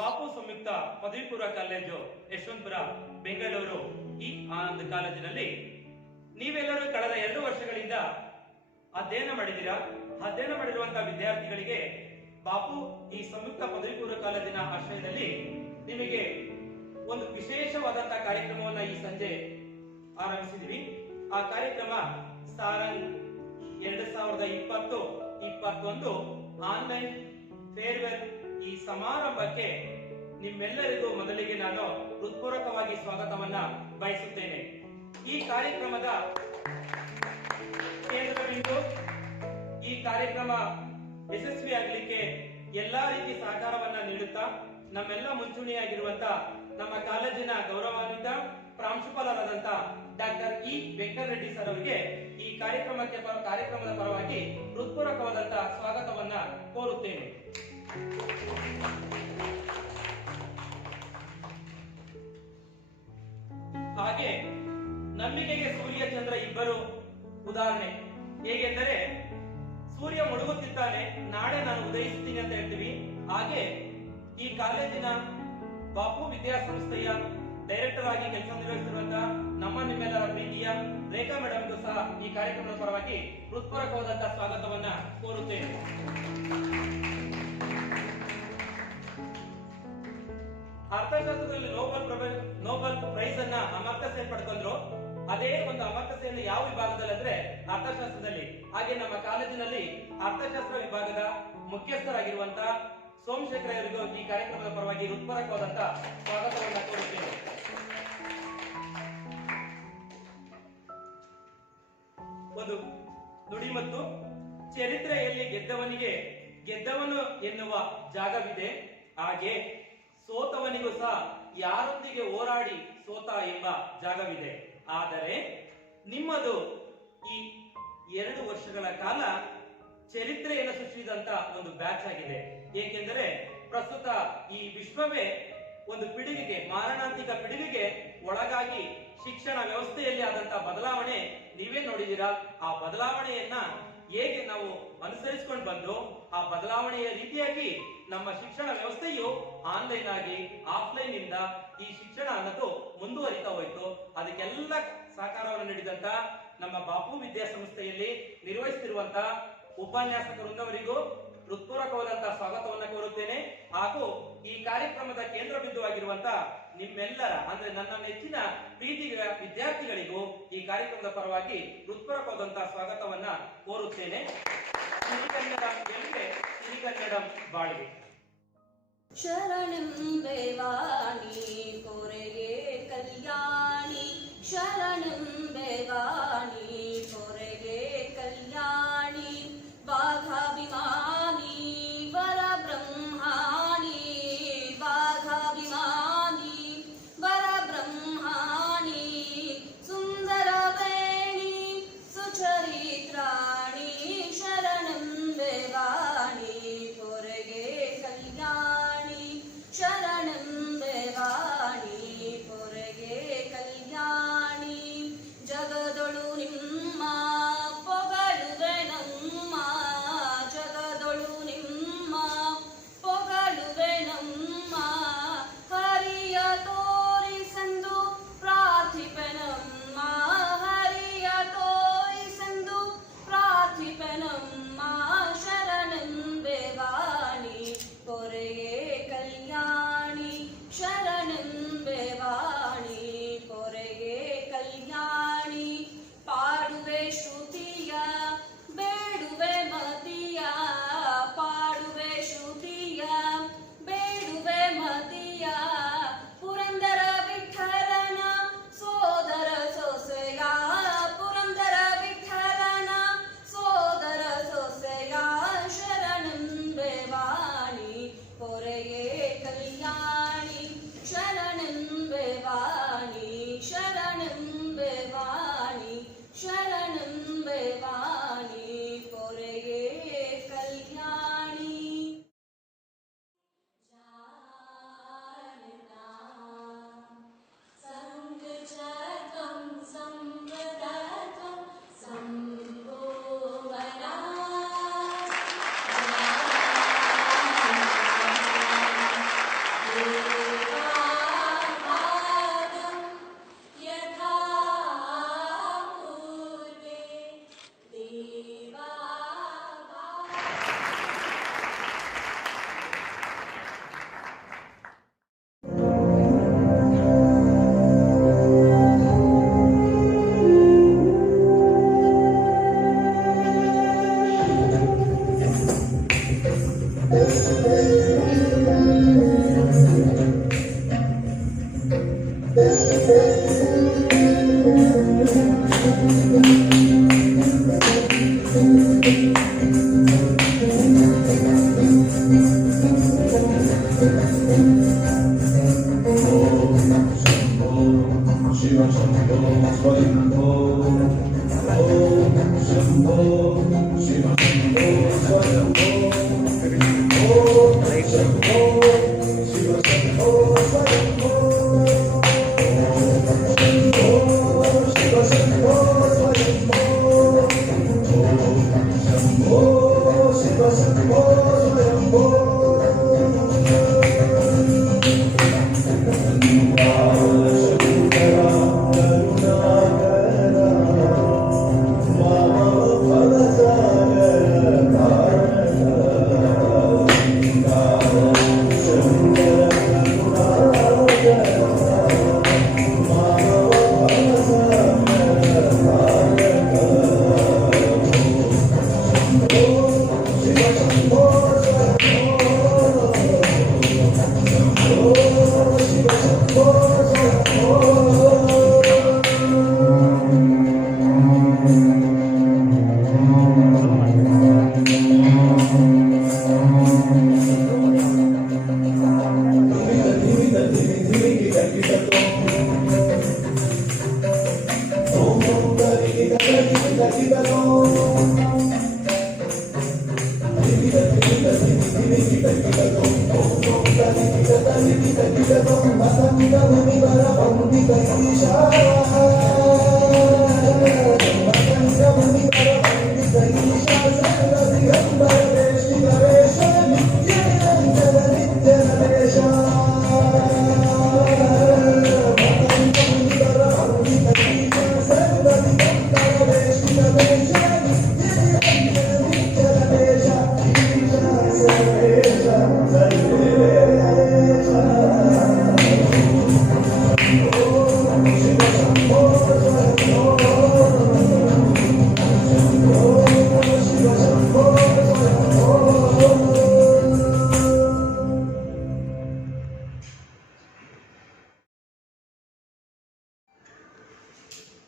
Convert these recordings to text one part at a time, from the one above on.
ಬಾಪು ಸಂಯುಕ್ತ ಪದವಿ ಪೂರ್ವ ಕಾಲೇಜು ಯಶವಂತಪುರ ಬೆಂಗಳೂರು ಈ ಒಂದು ಕಾಲೇಜಿನಲ್ಲಿ ನೀವೆಲ್ಲರೂ ಕಳೆದ 2 ವರ್ಷಗಳಿಂದ ಅಧ್ಯಯನ ಮಾಡಿದ್ದೀರಾ. ಅಧ್ಯಯನ ಮಾಡಿರುವಂತಹ ವಿದ್ಯಾರ್ಥಿಗಳಿಗೆ ಬಾಪು ಈ ಸಂಯುಕ್ತ ಪದವಿ ಪೂರ್ವ ಕಾಲೇಜಿನ ಆಶ್ರಯದಲ್ಲಿ ನಿಮಗೆ ಒಂದು ವಿಶೇಷವಾದಂತಹ ಕಾರ್ಯಕ್ರಮವನ್ನ ಈ ಸಂಜೆ ಆರಂಭಿಸಿದ್ವಿ. ಆ ಕಾರ್ಯಕ್ರಮ ಸಾರಂಗ್ 2020-21 ಆನ್ಲೈನ್ ಫೇರ್ವೆಲ್. ಈ ಸಮಾರಂಭಕ್ಕೆ ನಿಮ್ಮೆಲ್ಲರಿಗೂ ಮೊದಲಿಗೆ ನಾನು ಹೃತ್ಪೂರ್ವಕವಾಗಿ ಸ್ವಾಗತವನ್ನ ಬಯಸುತ್ತೇನೆ. ಈ ಕಾರ್ಯಕ್ರಮದ ಕೇಂದ್ರ ಬಿಂದು, ಈ ಕಾರ್ಯಕ್ರಮ ಯಶಸ್ವಿಯಾಗಲಿಕ್ಕೆ ಎಲ್ಲಾ ರೀತಿ ಸಹಕಾರವನ್ನ ನೀಡುತ್ತಾ ನಮ್ಮೆಲ್ಲ ಮುಂಚೂಣಿಯಾಗಿರುವಂತ ನಮ್ಮ ಕಾಲೇಜಿನ ಗೌರವಾನ್ವಿತ ಪ್ರಾಂಶುಪಾಲರಾದಂತ ಡಾಕ್ಟರ್ ಇ ವೆಂಕಟರೆಡ್ಡಿ ಸರ್ ಅವರಿಗೆ ಈ ಕಾರ್ಯಕ್ರಮದ ಪರವಾಗಿ ಹೃತ್ಪೂರ್ವಕವಾದಂತಹ ಸ್ವಾಗತವನ್ನ ಕೋರುತ್ತೇನೆ. ಹಾಗೆ ನಂಬಿಕೆಗೆ ಸೂರ್ಯ ಚಂದ್ರ ಇಬ್ಬರು ಉದಾಹರಣೆ. ಹೇಗೆಂದರೆ ಸೂರ್ಯ ಮುಳುಗುತ್ತಿದ್ದಾನೆ, ನಾಳೆ ನಾನು ಉದಯಿಸ್ತೀನಿ ಅಂತ ಹೇಳ್ತೀವಿ. ಹಾಗೆ ಈ ಕಾಲೇಜಿನ ಬಾಪು ವಿದ್ಯಾಸಂಸ್ಥೆಯ ಡೈರೆಕ್ಟರ್ ಆಗಿ ಕೆಲಸ ನಿರ್ವಹಿಸಿರುವಂತಹ ನಿಮ್ಮೆಲ್ಲರ ಪ್ರೀತಿಯ ರೇಖಾ ಮೇಡಮ್ಗೂ ಸಹ ಈ ಕಾರ್ಯಕ್ರಮದ ಪರವಾಗಿ ಹೃತ್ಪೂರ್ವಕವಾದಂತಹ ಸ್ವಾಗತವನ್ನ ಕೋರುತ್ತೇನೆ. ಅರ್ಥಶಾಸ್ತ್ರದಲ್ಲಿ ನೋಬೆಲ್ ಪ್ರೈಸ್ ಅನ್ನ ಅಮರ್ತ್ಯ ಸೇನ್ ಪಡ್ಕೊಂಡ್ರು. ಅದೇ ಒಂದು ಅಮರ್ತ್ಯ ಸೇನ್ ಯಾವ ವಿಭಾಗದಲ್ಲಿ ಅಂದ್ರೆ ಅರ್ಥಶಾಸ್ತ್ರದಲ್ಲಿ. ಹಾಗೆ ನಮ್ಮ ಕಾಲೇಜಿನಲ್ಲಿ ಅರ್ಥಶಾಸ್ತ್ರ ವಿಭಾಗದ ಮುಖ್ಯಸ್ಥರಾಗಿರುವಂತಹ ಸೋಮಶೇಖರ ಅವರಿಗೂ ಈ ಕಾರ್ಯಕ್ರಮದ ಪರವಾಗಿ ಹೃತ್ಪೂರ್ವಕವಾದಂತಹ ಸ್ವಾಗತವನ್ನ ಕೋರುತ್ತೇನೆ. ಒಂದು ನುಡಿ ಮತ್ತು ಚರಿತ್ರೆಯಲ್ಲಿ ಗೆದ್ದವನಿಗೆ ಗೆದ್ದವನು ಎನ್ನುವ ಜಾಗವಿದೆ, ಹಾಗೆ ಸೋತವನಿಗೂ ಸಹ ಯಾರೊಂದಿಗೆ ಹೋರಾಡಿ ಸೋತ ಎಂಬ ಜಾಗವಿದೆ. ಆದರೆ ನಿಮ್ಮದು ಈ 2 ವರ್ಷಗಳ ಕಾಲ ಚರಿತ್ರೆಯನ್ನು ಸೃಷ್ಟಿಸಿದಂತ ಒಂದು ಬ್ಯಾಚ್ ಆಗಿದೆ. ಏಕೆಂದರೆ ಪ್ರಸ್ತುತ ಈ ವಿಶ್ವವೇ ಒಂದು ಪಿಡುಗಿಗೆ, ಮಾರಣಾಂತಿಕ ಪಿಡುಗಿಗೆ ಒಳಗಾಗಿ ಶಿಕ್ಷಣ ವ್ಯವಸ್ಥೆಯಲ್ಲಿ ಆದಂತಹ ಬದಲಾವಣೆ ನೀವೇ ನೋಡಿದೀರಾ. ಆ ಬದಲಾವಣೆಯನ್ನ ಹೇಗೆ ನಾವು ಅನುಸರಿಸಿಕೊಂಡು ಬಂದು ಆ ಬದಲಾವಣೆಯ ರೀತಿಯಾಗಿ ನಮ್ಮ ಶಿಕ್ಷಣ ವ್ಯವಸ್ಥೆಯು ಆನ್ಲೈನ್ ಆಗಿ ಆಫ್ಲೈನ್ ಇಂದ ಈ ಶಿಕ್ಷಣ ಅನ್ನೋದು ಮುಂದುವರಿತಾ ಹೋಯ್ತು. ಅದಕ್ಕೆಲ್ಲ ಸಹಕಾರವನ್ನು ನೀಡಿದಂತ ನಮ್ಮ ಬಾಪು ವಿದ್ಯಾಸಂಸ್ಥೆಯಲ್ಲಿ ನಿರ್ವಹಿಸುತ್ತಿರುವಂತ ಉಪನ್ಯಾಸಕ ವೃಂದವರಿಗೂ ಹೃತ್ಪೂರ್ವಕವಾದಂತಹ ಸ್ವಾಗತವನ್ನ ಕೋರುತ್ತೇನೆ. ಹಾಗೂ ಈ ಕಾರ್ಯಕ್ರಮದ ಕೇಂದ್ರ ಬಿಂದುವಾಗಿರುವಂತಹ ನಿಮ್ಮೆಲ್ಲರ ಅಂದ್ರೆ ನನ್ನ ನೆಚ್ಚಿನ ಪ್ರೀತಿಯ ವಿದ್ಯಾರ್ಥಿಗಳಿಗೂ ಈ ಕಾರ್ಯಕ್ರಮದ ಪರವಾಗಿ ಹೃತ್ಪೂರ್ವಕವಾದಂತಹ ಸ್ವಾಗತವನ್ನ ಕೋರುತ್ತೇನೆ. ಸಿರಿಗನ್ನಡಂ ಗೆಲ್ಗೆ, ಸಿರಿಗನ್ನಡಂ ಬಾಳ್ಗೆ. ಶರಣಂ ದೇವಾನಿ ಕೊರೆಗೆ ಕಲ್ಯಾಣಿ, ಶರಣಂ ದೇವಾನಿ ಕೊರೆಗೆ ಕಲ್ಯಾಣಿ, ವಾಘಾಭಿಮಾನಿ ವರ ಬ್ರಹ್ಮಾಣಿ, ವಾಘಾಭಿಮಾನಿ ವರ ಬ್ರಹ್ಮಾಣಿ, ಸುಂದರವೇಣಿ ಸುಚರಿತ್ರಾಣಿ, ಶರಣಂ ದೇವಾನಿ ಕೊರೆಗೆ ಕಲ್ಯಾಣಿ, ಶರಣಂ ದೇವಾನಿ ಕೊರೆಗೆ ಕಲ್ಯಾಣಿ, ಜಗದೊಳು ನಿಮ್ಮ ಪೊಗಳುವೆ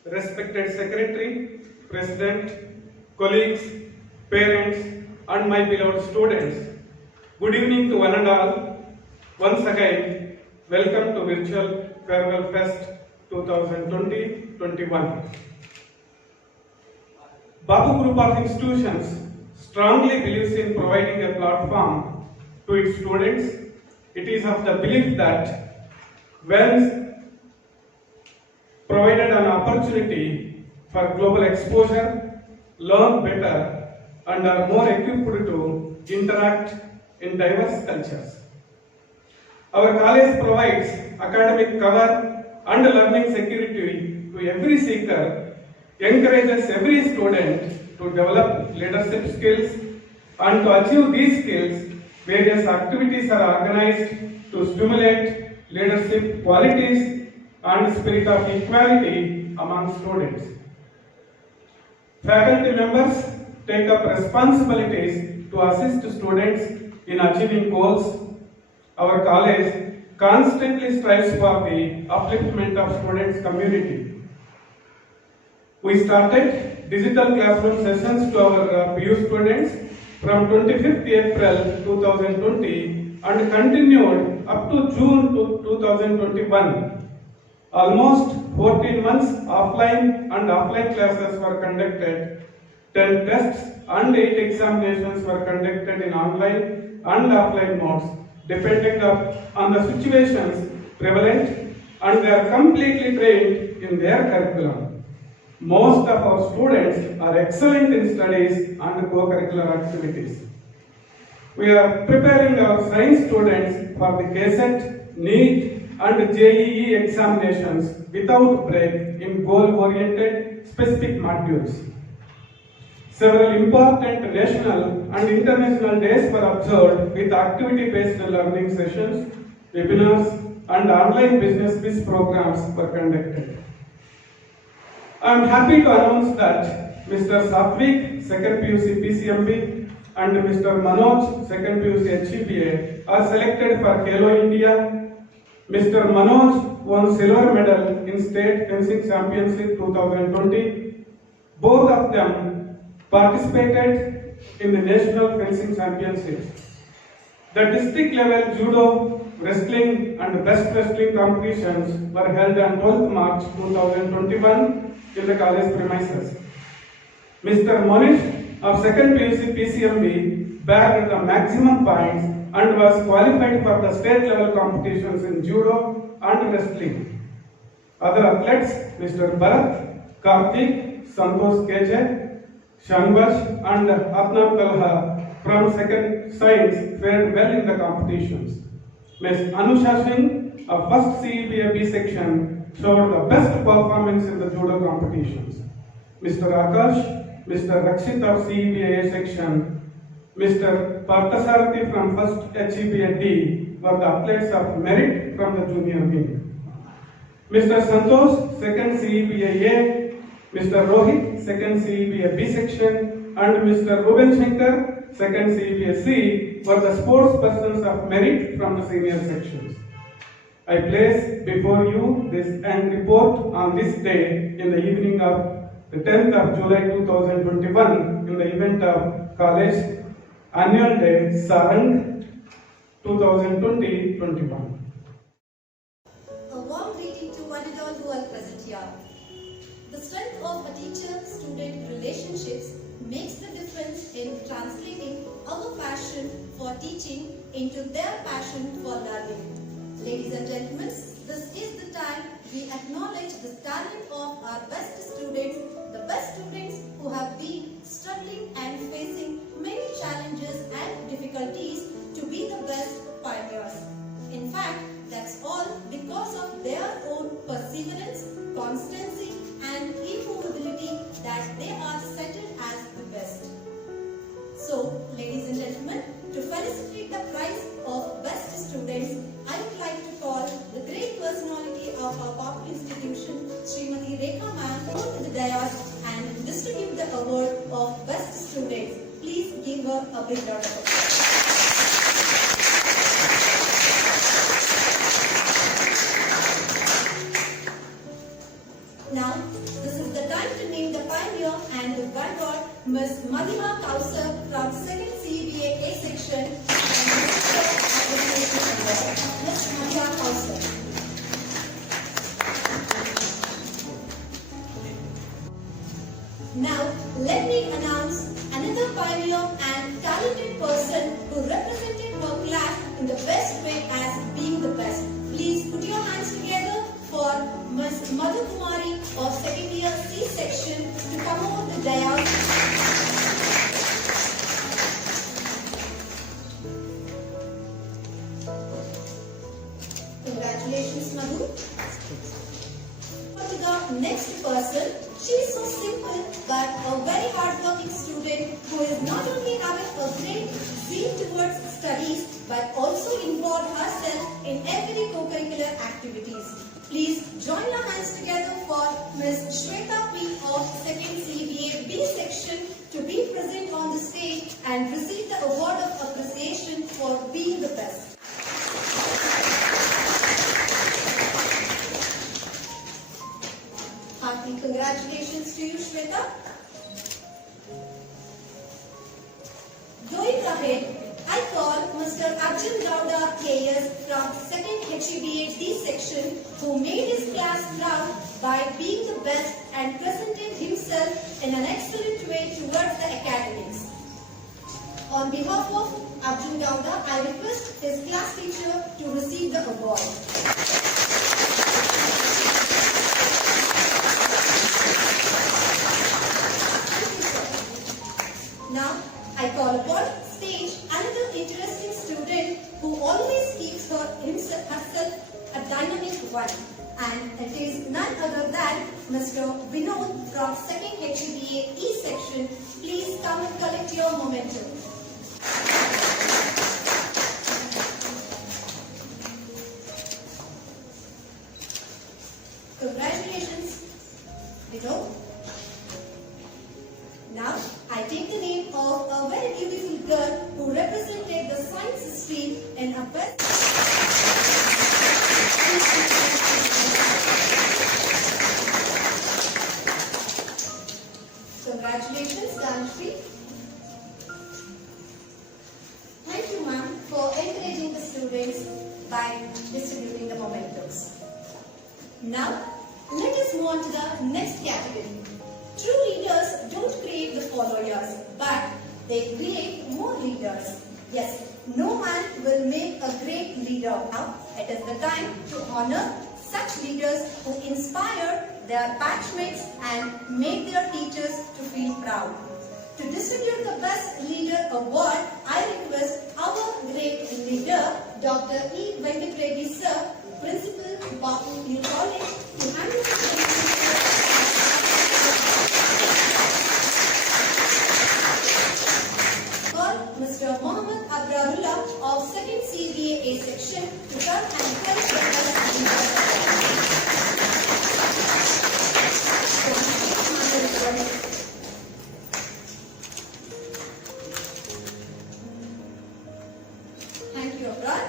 Respected Secretary, President, colleagues, parents, and my beloved students, good evening to one and all. Once again, welcome to Virtual Farewell Fest 2020-21. Babu Group of Institutions strongly believes in providing a platform to its students. It is of the belief that when provided an opportunity for global exposure, learn better, and are more equipped to interact in diverse cultures. Our college provides academic cover and learning security to every seeker, encourages every student to develop leadership skills, and to achieve these skills, various activities are organized to stimulate leadership qualities and spirit of equality among students. Faculty members take up responsibilities to assist students in achieving goals. Our college constantly strives for the upliftment of students' community. We started digital classroom sessions to our PU students from 25th April 2020 and continued up to June 2021. Almost 14 months offline and offline classes were conducted, 10 tests and 8 examinations were conducted in online and offline modes, depending on the situations prevalent, and they are completely trained in their curriculum. Most of our students are excellent in studies and co-curricular activities. We are preparing our science students for the KCET, NEET, and JEE examinations without break in goal-oriented specific modules. Several important national and international days were observed with activity-based learning sessions, webinars, and online business quiz programs were conducted. I am happy to announce that Mr. Satvik, 2nd PUC PCMB, and Mr. Manoj, second PUC HEBA, are selected for Khelo India. Mr. Manoj won silver medal in State Fencing Championship 2020. Both of them participated in the National Fencing Championships. The district level judo, wrestling and best wrestling competitions were held on 12th March 2021 in the college premises. Mr. Monish of 2nd PUC PCMB bagged the maximum points and was qualified for the state level competitions in judo and wrestling. Other athletes, Mr. Bharat, Karthik, Santosh KJ, Shanvash and Atnam Talha from 2nd Science fared well in the competitions. Ms. Anusha Singh of 1st CEBA B section showed the best performance in the judo competitions. Mr. Akash, Mr. Rakshit of CEBA A section, Mr. Parthasarathi from 1st HEBA D were the athletes of merit from the junior wing. Mr. Santosh, 2nd CEBA A, Mr. Rohit, 2nd CEBA B section, and Mr. Ruben Shankar, 2nd CEBA C were the sports persons of merit from the senior sections. I place before you this end report on this day in the evening of the 10th of July 2021 in the event of College Annual Day Sarang 2020-21. A warm greeting to one and all who are present here. The strength of a teacher-student relationships makes the difference in translating our passion for teaching into their passion for learning. Ladies and gentlemen, this is the time we acknowledge the talent of our best students, the best students who have been struggling and facing many challenges and difficulties to be the best pioneers. In fact, that's all because of their own perseverance, constancy and immovability that they are settled as the best. So, ladies and gentlemen, to felicitate the prize of best students, I would like to call the great personality of our public institution, Srimati Rekha Ma'am, to the dais and distribute the award of best students. Please give her a big round of applause. Now, this is the time to name the pioneer and the vanguard, Ms. Madhima Kausar from 2nd CEBA A section and Ms. Madhima Kausar. Now, let me announce another pioneer and talented person who represented her class in the best way as being the best. Please put your hands together for Ms. Madhu Kumari of 2nd year C section to come over the dais. Congratulations, Madhu. To the next person, she is so simple but a very hard-working student who is not only having a great zeal towards studies but also involved herself in every co-curricular activities. Please join your hands together for Ms. Shweta P of 2nd CEBA B section to be present on the stage and receive the award of appreciation for being the best. Hearty congratulations to you, Shweta. Going ahead, I call Mr. Arjun Gowda KS from 2nd HEBA D section who made his class proud by being the best and presented himself in an excellent way towards the academics. On behalf of Arjun Gowda, I request his class teacher to receive the award. Now, I call upon stage another interesting student who always keeps herself a dynamic one. And it is none other than Mr. Vinod from 2nd HEBA E section. Please come and collect your momentum. Congratulations, Vinod. Now, I take the name of a very beautiful girl by distributing the mementos. Now, let us move on to the next category. True leaders don't create the followers, but they create more leaders. Yes, no man will make a great leader. Now, it is the time to honor such leaders who inspire their batchmates and make their teachers to feel proud. To distribute the Best Leader Award, I request our great leader, Dr. E. Venkat Reddy Sir, Principal, Bapu New College, to hand the Mr. Mohammed Abrarullah of 2nd CBA A section to come and help the Thank you, Abrar.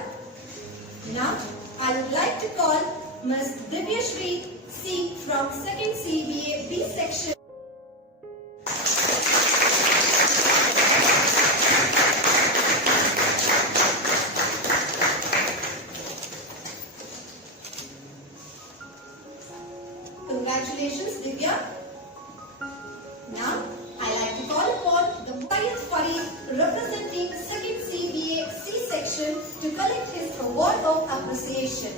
Now, I would like to call Ms. Divyashri C from 2nd CBA B section. Congratulations, Divya. Now, I like to call upon the Muayyad Farid representing 2nd CBA C section to collect his award of appreciation.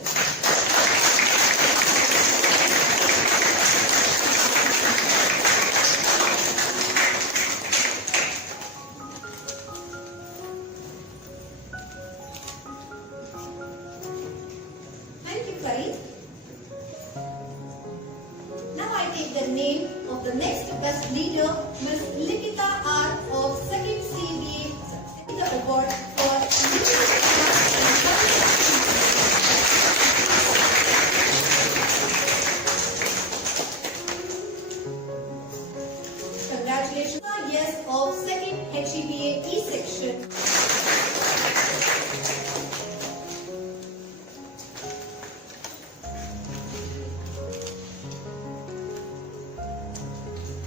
Thank you, Farid. Now I take the name of the next best leader, Ms. Likita R of 2nd CBA, the award for Congratulations, yes, of 2nd HEBA E section.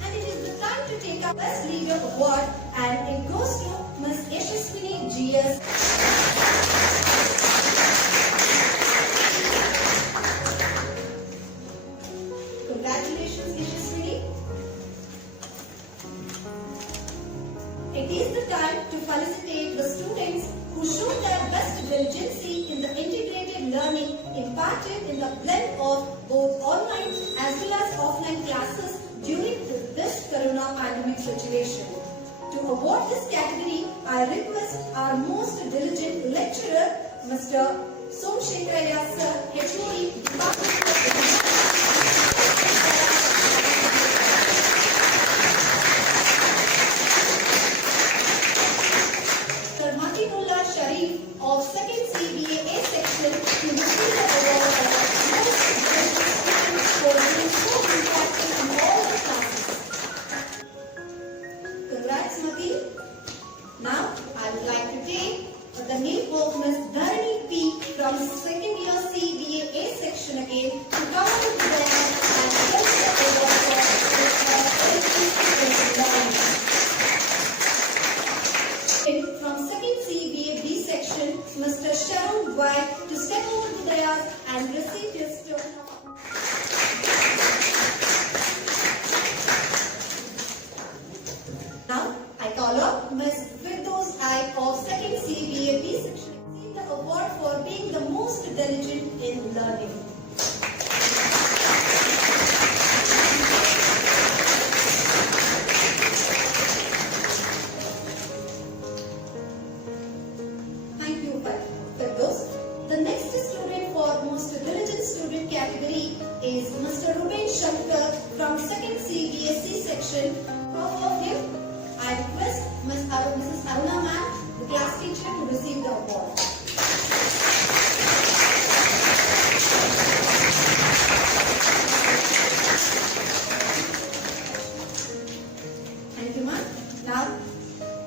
And it is the time to take our Best Leader Award, and it goes to Ms. Yashaswini GS. Congratulations, Yashaswini. It is the time to felicitate the students who showed their best diligence in the integrated learning imparted in the blend of both online as well as offline classes during this corona pandemic situation. To award this category, I request our most diligent lecturer, Mr. Somshekaraya Sir, HOD, Department of Education. Sir Matibullah Sharif of 2nd CBA A section to receive the award of most diligent student for being so interactive in all the classes. Congrats, Mati. Now, I would like to take the name of Ms. Dharani P from 2nd year CBA A section again to come to the and get the award from 2nd CBA B section, Mr. Sharon White to step over to the dais and receive his token of Now, I call up Ms. Firdaus I of 2nd CBA B section to receive the award for being the most diligent in learning. Thank you, Firdaus. The next student for most diligent student category is Mr. Ruben Shankar from 2nd CBA C section. For him, I request Mrs. Aruna Ma'am, the class teacher, to receive the award. Thank you, ma'am. Now,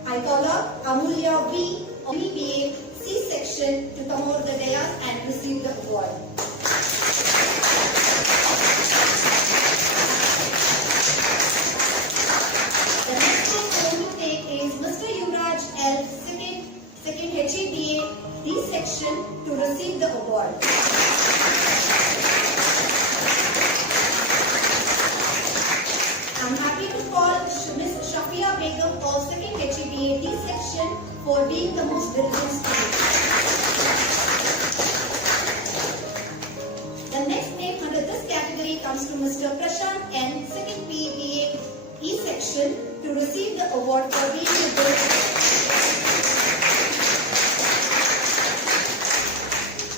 I call up Amulya B of BBA C section to come over the dais and receive the award. The next one I want to take is Mr. Yuvraj L, second HEBA D section to receive the award. I'm happy to call Ms. Shafia Begum of 2nd HEBA D section for being the most diligent student. The next name under this category comes to Mr. Prashant N, 2nd PEBA E section to receive the award for being the best.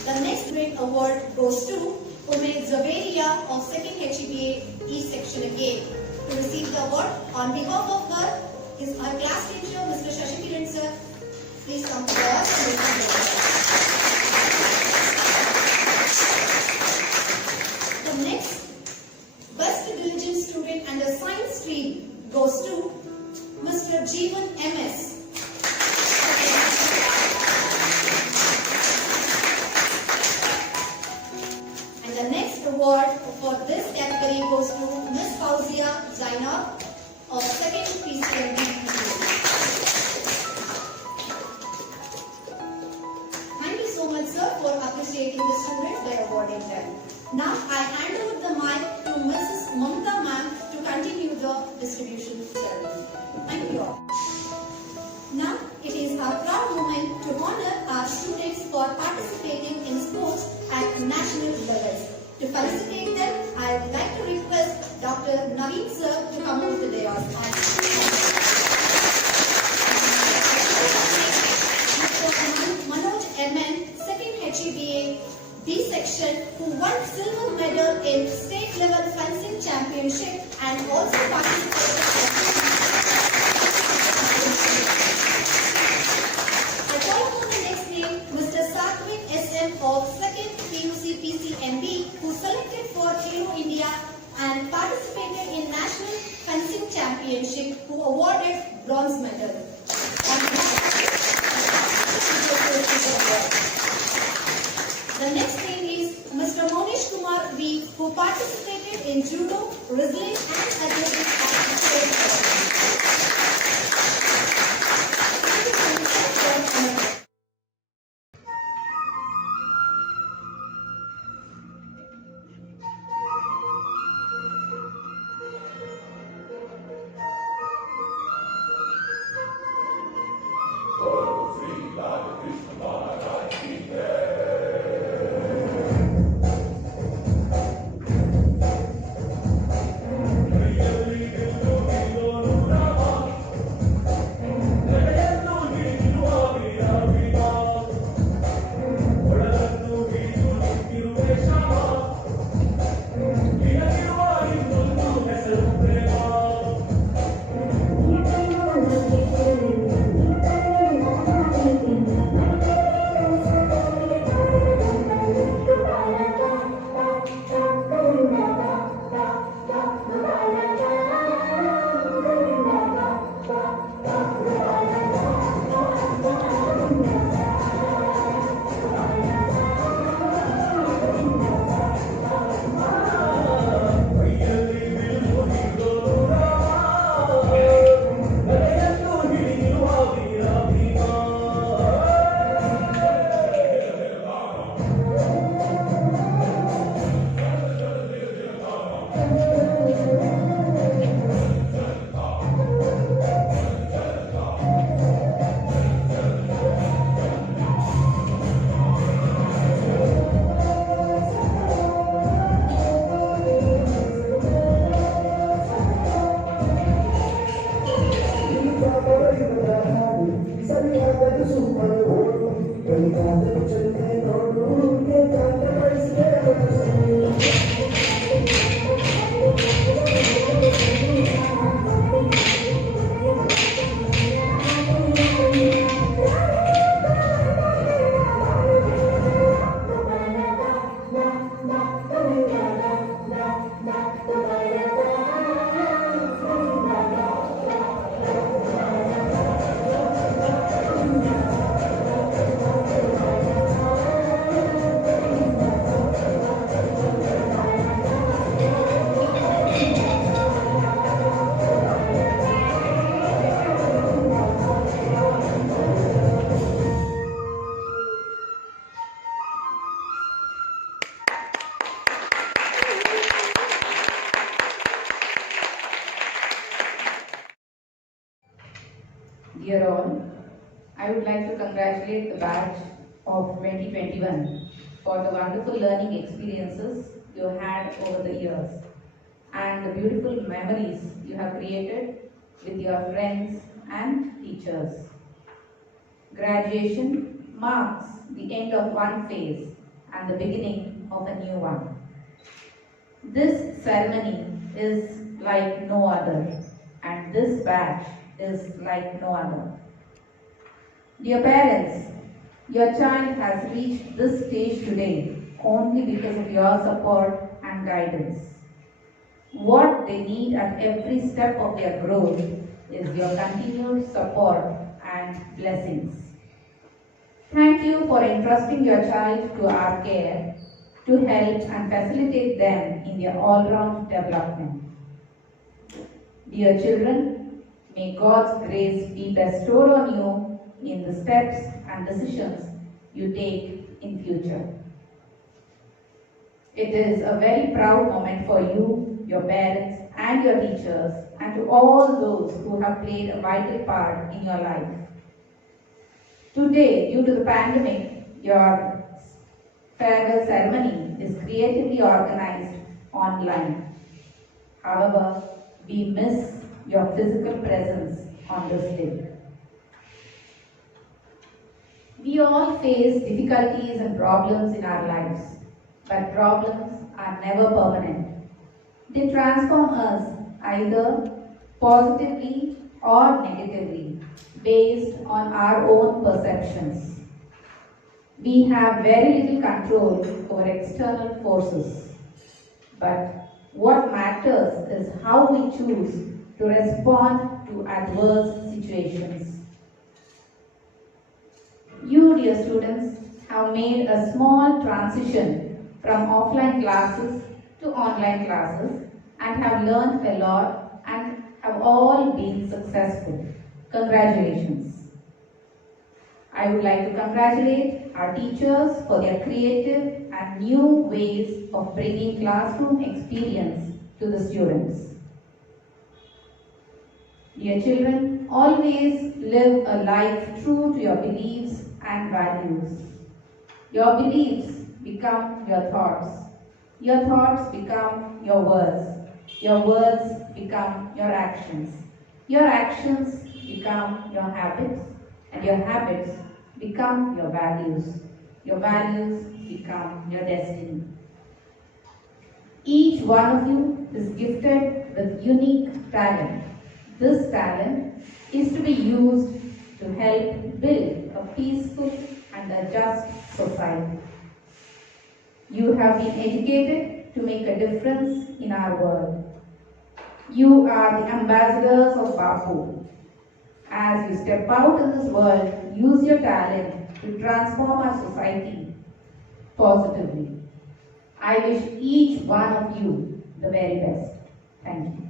The next great award goes to Umaid Zaveria of 2nd HEBA E section again. To receive the award on behalf of her is our class teacher, Mr. Shashikiran sir. Please come forward and welcome the award. The next best diligent student under science stream goes to Mr. Jeevan MS. And the next award for this category goes to Ms. Fauzia Zainab of 2nd PCMB. Thank you so much, sir, for appreciating the students by awarding them. Now I hand over the mic to Mrs. Mamta ma'am to continue the distribution ceremony. Thank you all. Now it is our proud moment to honor our students for participating in sports at national levels. To felicitate them, I would like to request Dr. Naveen sir to come over to the dais. Mr. Manoj MN, 2nd HEBA D section, who won silver medal in state level fencing championship and also participated I call upon the next name, Mr. Satvik SM of 2nd PUC PCMB, who selected for Hero India and participated in National Fencing Championship, who awarded bronze medal. The next name is Mr. Monish Kumar V, who participated in judo, wrestling and athletics at the state level. Thank you so much for honoring. Hare congratulate the batch of 2021 for the wonderful learning experiences you had over the years and the beautiful memories you have created with your friends and teachers. Graduation marks the end of one phase and the beginning of a new one. This ceremony is like no other, and this batch is like no other. Dear parents, your child has reached this stage today only because of your support and guidance. What they need at every step of their growth is your continued support and blessings. Thank you for entrusting your child to our care to help and facilitate them in their all-round development. Dear children, may God's grace be bestowed on you in the steps and decisions you take in future. It is a very proud moment for you, your parents and your teachers, and to all those who have played a vital part in your life. Today, due to the pandemic, your farewell ceremony is creatively organized online. However, we miss your physical presence on this day. We all face difficulties and problems in our lives, but problems are never permanent. They transform us either positively or negatively based on our own perceptions. We have very little control over external forces, but what matters is how we choose to respond to adverse situations. You, dear students, have made a small transition from offline classes to online classes and have learned a lot and have all been successful. Congratulations. I would like to congratulate our teachers for their creative and new ways of bringing classroom experience to the students. Dear children, always live a life true to your beliefs and values. Your beliefs become your thoughts. Your thoughts become your words. Your words become your actions. Your actions become your habits, and your habits become your values. Your values become your destiny. Each one of you is gifted with unique talent. This talent is to be used to help build a peaceful and a just society. You have been educated to make a difference in our world. You are the ambassadors of Bapu. As you step out in this world, use your talent to transform our society positively. I wish each one of you the very best. Thank you.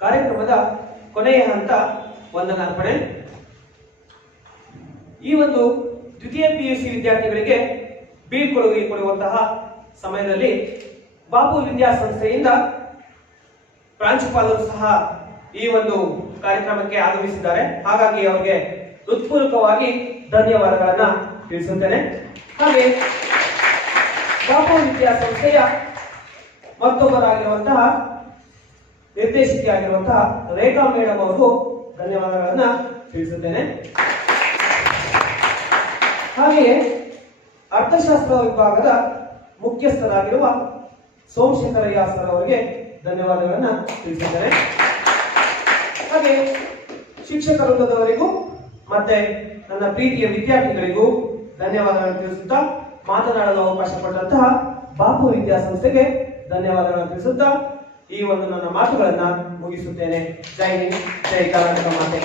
ಕಾರ್ಯಕ್ರಮದ ಕೊನೆಯ ಹಂತ ವಂದನಾರ್ಪಣೆ. ಈ ಒಂದು ದ್ವಿತೀಯ PUC ವಿದ್ಯಾರ್ಥಿಗಳಿಗೆ ಬೀಳ್ಕೊಡುಗೆ ಕೊಡುವಂತಹ ಸಮಯದಲ್ಲಿ ಬಾಪು ವಿದ್ಯಾಸಂಸ್ಥೆಯಿಂದ ಪ್ರಾಂಶುಪಾಲರು ಸಹ ಈ ಒಂದು ಕಾರ್ಯಕ್ರಮಕ್ಕೆ ಆಗಮಿಸಿದ್ದಾರೆ. ಹಾಗಾಗಿ ಅವರಿಗೆ ಹೃತ್ಪೂರ್ವಕವಾಗಿ ಧನ್ಯವಾದಗಳನ್ನ ತಿಳಿಸುತ್ತೇನೆ. ಹಾಗೆ ಬಾಪು ವಿದ್ಯಾಸಂಸ್ಥೆಯ ಮತ್ತೊಬ್ಬರಾಗಿರುವಂತಹ ನಿರ್ದೇಶಕಿಯಾಗಿರುವಂತಹ ರೇಖಾ ಮೇಡಮ್ ಅವರು ಧನ್ಯವಾದಗಳನ್ನ ತಿಳಿಸುತ್ತೇನೆ. ಹಾಗೆಯೇ ಅರ್ಥಶಾಸ್ತ್ರ ವಿಭಾಗದ ಮುಖ್ಯಸ್ಥರಾಗಿರುವ ಸೋಮಶೇಖರಯ್ಯ ಸರ್ ಅವರಿಗೆ ಧನ್ಯವಾದಗಳನ್ನ ತಿಳಿಸುತ್ತೇನೆ. ಹಾಗೆ ಶಿಕ್ಷಕ ವೃಂದದವರಿಗೂ ಮತ್ತೆ ನನ್ನ ಪ್ರೀತಿಯ ವಿದ್ಯಾರ್ಥಿಗಳಿಗೂ ಧನ್ಯವಾದಗಳನ್ನು ತಿಳಿಸುತ್ತಾ ಮಾತನಾಡಲು ಅವಕಾಶ ಕೊಟ್ಟಂತಹ ಬಾಪು ವಿದ್ಯಾಸಂಸ್ಥೆಗೆ ಧನ್ಯವಾದಗಳನ್ನು ತಿಳಿಸುತ್ತಾ ಈ ಒಂದು ನನ್ನ ಮಾತುಗಳನ್ನ ಮುಗಿಸುತ್ತೇನೆ. ಜೈ ಹಿಂದ್, ಜೈ ಕರ್ನಾಟಕ ಮಾತೆ.